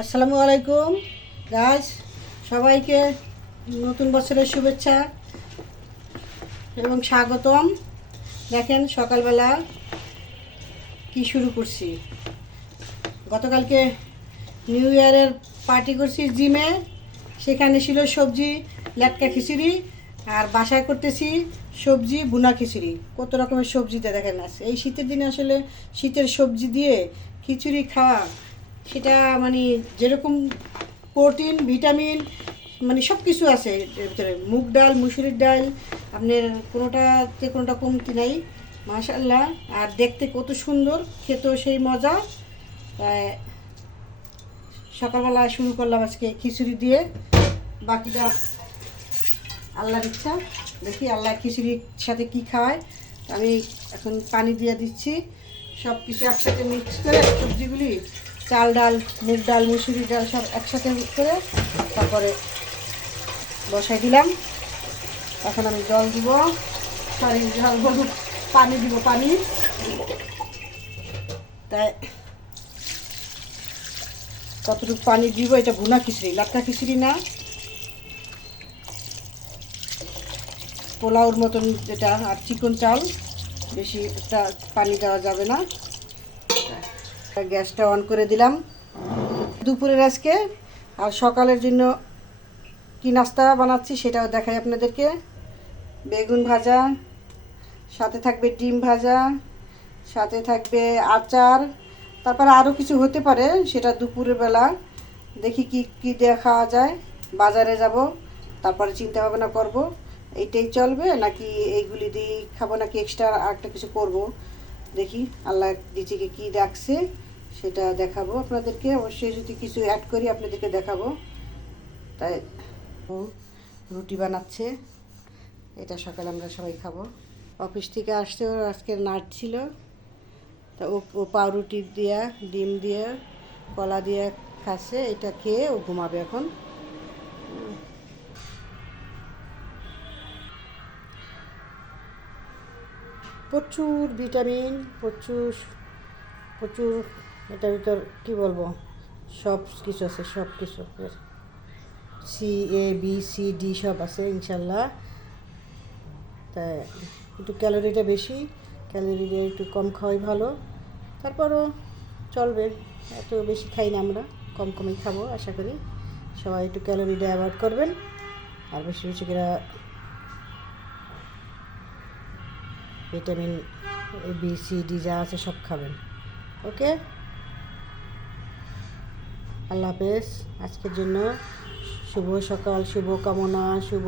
আসসালামু আলাইকুম গাইস, সবাইকে নতুন বছরের শুভেচ্ছা এবং স্বাগতম। দেখেন সকালবেলা কি শুরু করছি। গতকালকে নিউ ইয়ারের পার্টি করছি জিমে, সেখানে ছিল সবজি লেটকা খিচুড়ি, আর বাসায় করতেছি সবজি বুনা খিচুড়ি। কত রকমের সবজিতে দেখেন আছে। এই শীতের দিনে আসলে শীতের সবজি দিয়ে খিচুড়ি খাওয়া, সেটা মানে যেরকম প্রোটিন ভিটামিন মানে সব কিছু আছে এর ভিতরে। মুগ ডাল, মুসুরির ডাল, আপনার কোনোটাতে কোনোটা কমতি নাই, মাশাআল্লাহ। আর দেখতে কত সুন্দর, খেতেও সেই মজা। তাই সকালবেলা শুরু করলাম আজকে খিচুড়ি দিয়ে, বাকিটা আল্লাহর ইচ্ছা। দেখি আল্লাহ খিচুড়ির সাথে কি খাওয়ায়। আমি এখন পানি দিয়ে দিচ্ছি, সব কিছু একসাথে মিক্স করে সবজিগুলি, চাল ডাল, মুগ ডাল, মুসুরি ডাল সব একসাথে করে তারপরে বসাই দিলাম। এখন আমি জল দিব, সরি জল বলব, পানি দিব, পানি। তাই কতটুকু পানি দিব, এটা ভুনা খিচুড়ি, লাটকা খিচুড়ি না, পোলাওর মতন যেটা। আর চিকন চাল, বেশি একটা পানি দেওয়া যাবে না। গ্যাসটা অন করে দিলাম। দুপুরের আজকে আর সকালের জন্য কি নাস্তা বানাচ্ছি সেটাও দেখাই আপনাদেরকে। বেগুন ভাজা, সাথে থাকবে ডিম ভাজা, সাথে থাকবে আচার, তারপরে আরও কিছু হতে পারে, সেটা দুপুরের বেলা দেখি কি কি দেওয়া খাওয়া যায়। বাজারে যাব, তারপরে চিন্তা ভাবনা করব এইটাই চলবে নাকি এইগুলি দিয়ে খাবো, নাকি এক্সট্রা আরেকটা কিছু করব। দেখি আল্লাহ নিজেকে কি ডাকছে সেটা দেখাবো আপনাদেরকে। অবশ্যই যদি কিছু অ্যাড করি আপনাদেরকে দেখাবো। তাই ও রুটি বানাচ্ছে, এটা সকালে আমরা সবাই খাবো। অফিস থেকে আসতে ওর আজকে নাট ছিল, তা ও পাউরুটি দিয়া, ডিম দিয়ে, কলা দিয়ে খাচ্ছে। এটা খেয়ে ও ঘুমাবে এখন। প্রচুর ভিটামিন, প্রচুর প্রচুর এটার ভিতর কী বলবো, সব কিছু আছে, সব কিছু। সি, এ, বি, সি, ডি সব আছে ইনশাল্লাহ। তাই একটু ক্যালোরিটা বেশি, ক্যালোরিটা একটু কম খাওয়াই ভালো। তারপরও চলবে, এত বেশি খাই না আমরা, কম কমই খাবো আশা করি। সবাই একটু ক্যালোরিটা অ্যাভয়েড করবেন, আর বেশি বেশি করে vitamin A, B, C, D যা আছে সব খাবেন। ওকে, আল্লাহ হাফেজ। আজকের জন্য শুভ সকাল, শুভ কামনা, শুভ